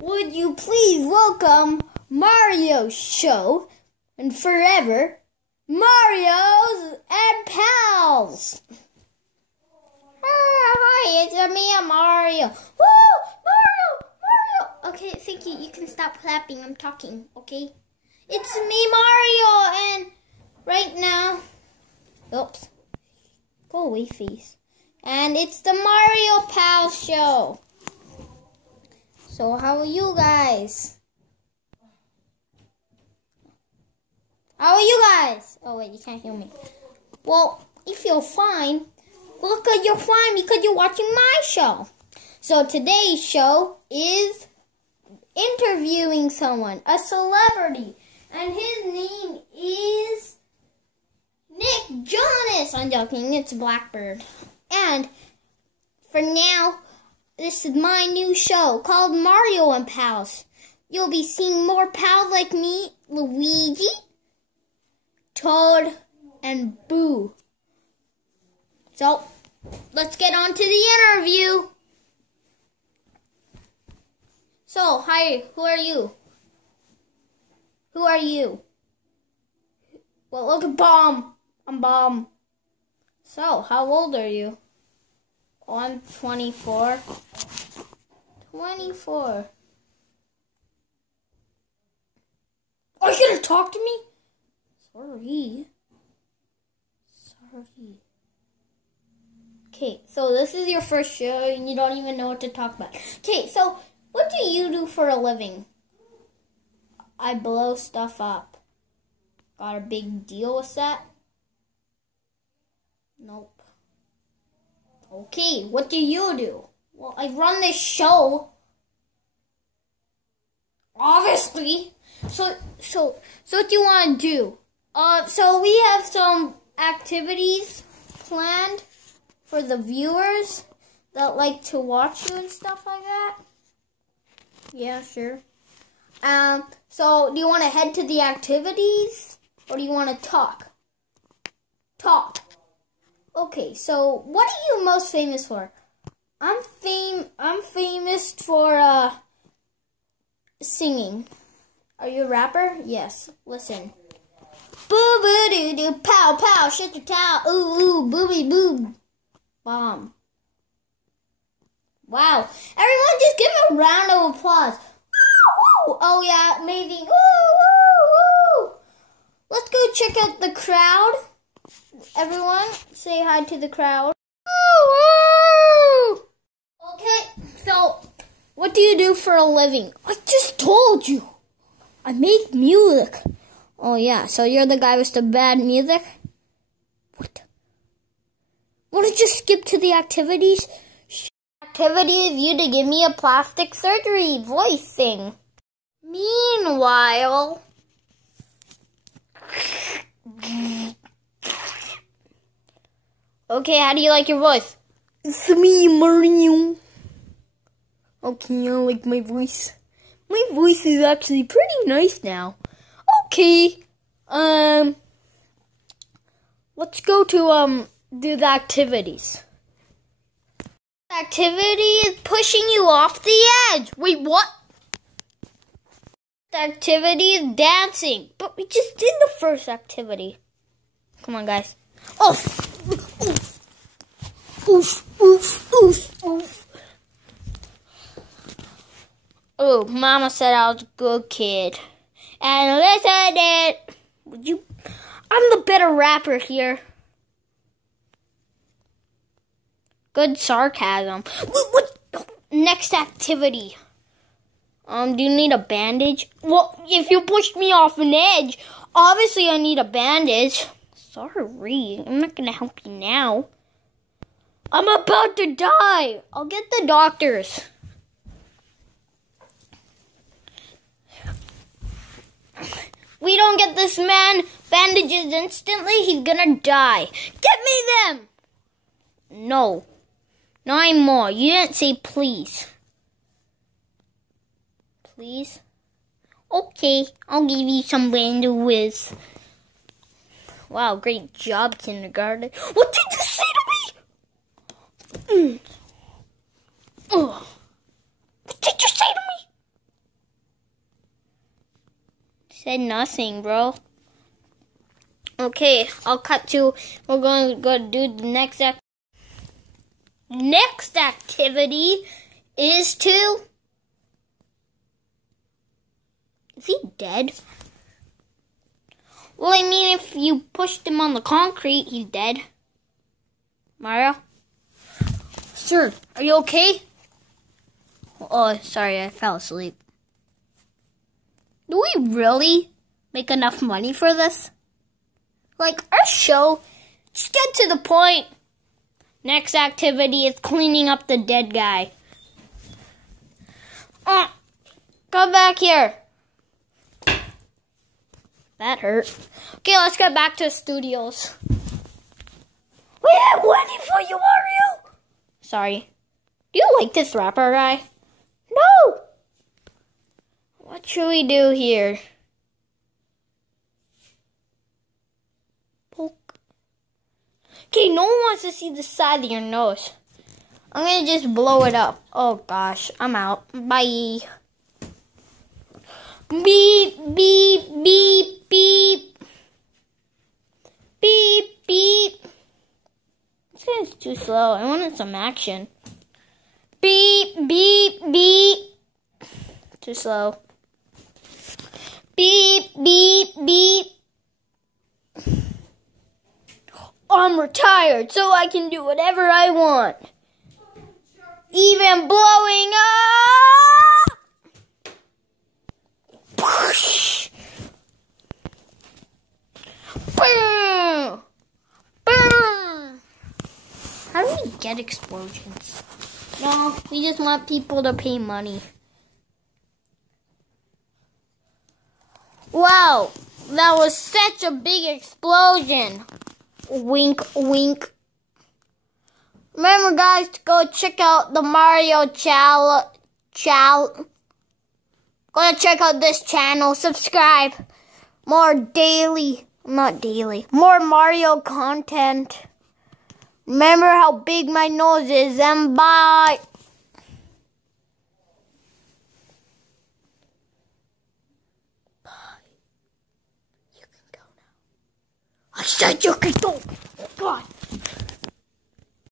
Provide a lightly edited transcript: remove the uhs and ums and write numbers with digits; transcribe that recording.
Would you please welcome Mario's show and forever, Mario's and Pals. Hi, it's me, Mario. Woo! Mario! Okay, thank you. You can stop clapping. I'm talking, okay? It's me, Mario, and right now, oops, go away, face. And it's the Mario Pals show. So how are you guys? How are you guys? Oh wait, you can't hear me. Well, if you're fine, look at you're fine because you're watching my show. So today's show is interviewing someone, a celebrity, and his name is Nick Jonas. I'm joking, it's Blackbird. And for now, this is my new show called Mario and Pals. You'll be seeing more pals like me, Luigi, Toad, and Boo. So, let's get on to the interview. So, hi, who are you? Who are you? Well, look at Bomb. I'm Bomb. So, how old are you? Oh, I'm 24. 24. Are you gonna talk to me? Sorry. Okay, so this is your first show and you don't even know what to talk about. Okay, so what do you do for a living? I blow stuff up. Got a big deal with that? Nope. Okay, what do you do? Well, I run this show. Obviously. So what do you want to do? So we have some activities planned for the viewers that like to watch you and stuff like that. Yeah, sure. So do you want to head to the activities or do you want to talk? Talk. Okay, so what are you most famous for? I'm famous for singing. Are you a rapper? Yes. Listen. Boo boo doo doo pow pow shit your towel ooh ooh booby boo bomb. Wow. Everyone just give him a round of applause. Woo, woo. Oh yeah, amazing. Woo woo woo. Let's go check out the crowd. Everyone, say hi to the crowd. Woo, woo. Okay, so what do you do for a living? I just told you. I make music. Oh yeah, so you're the guy with the bad music? What? Want to just skip to the activities? Activity is you to give me a plastic surgery voice thing. Meanwhile... Okay, how do you like your voice? It's me, Mario. Okay, I like my voice. My voice is actually pretty nice now. Okay, let's go to, do the activities. Activity is pushing you off the edge. Wait, what? The activity is dancing. But we just did the first activity. Come on, guys. Oof, oof, oof, oof, oof, oof. Oh, Mama said I was a good kid. And listen it. I'm the better rapper here. Good sarcasm. What? Next activity. Do you need a bandage? Well, if you pushed me off an edge, obviously I need a bandage. Sorry, I'm not gonna help you now. I'm about to die. I'll get the doctors. We don't get this man bandages instantly, he's gonna die. Get me them! No. Not anymore. You didn't say please. Please? Okay, I'll give you some bandages. Wow, great job, kindergarten. What did you say to me? What did you say to me? Said nothing, bro. Okay, I'll cut to. We're going to go do the next next activity is to. Is he dead? Well, I mean, if you pushed him on the concrete, he's dead. Mario? Sir, are you okay? Oh, sorry, I fell asleep. Do we really make enough money for this? Like, our show, just get to the point. Next activity is cleaning up the dead guy. Come back here. That hurt. Okay, let's get back to the studios. We have waiting for you, Mario. Sorry. Do you like this rapper guy? No. What should we do here? Poke. Okay, no one wants to see the side of your nose. I'm gonna just blow it up. Oh gosh, I'm out. Bye. Beep, beep, beep, beep. Beep, beep. This guy's too slow. I wanted some action. Beep, beep, beep. Too slow. Beep, beep, beep. I'm retired, so I can do whatever I want. Even blowing up! Boom! Boom! How do we get explosions? No, we just want people to pay money. Wow, that was such a big explosion. Wink, wink. Remember, guys, to go check out the Mario Go check out this channel. Subscribe. More more Mario content. Remember how big my nose is, and bye. Bye. You can go now. I said you can go. God.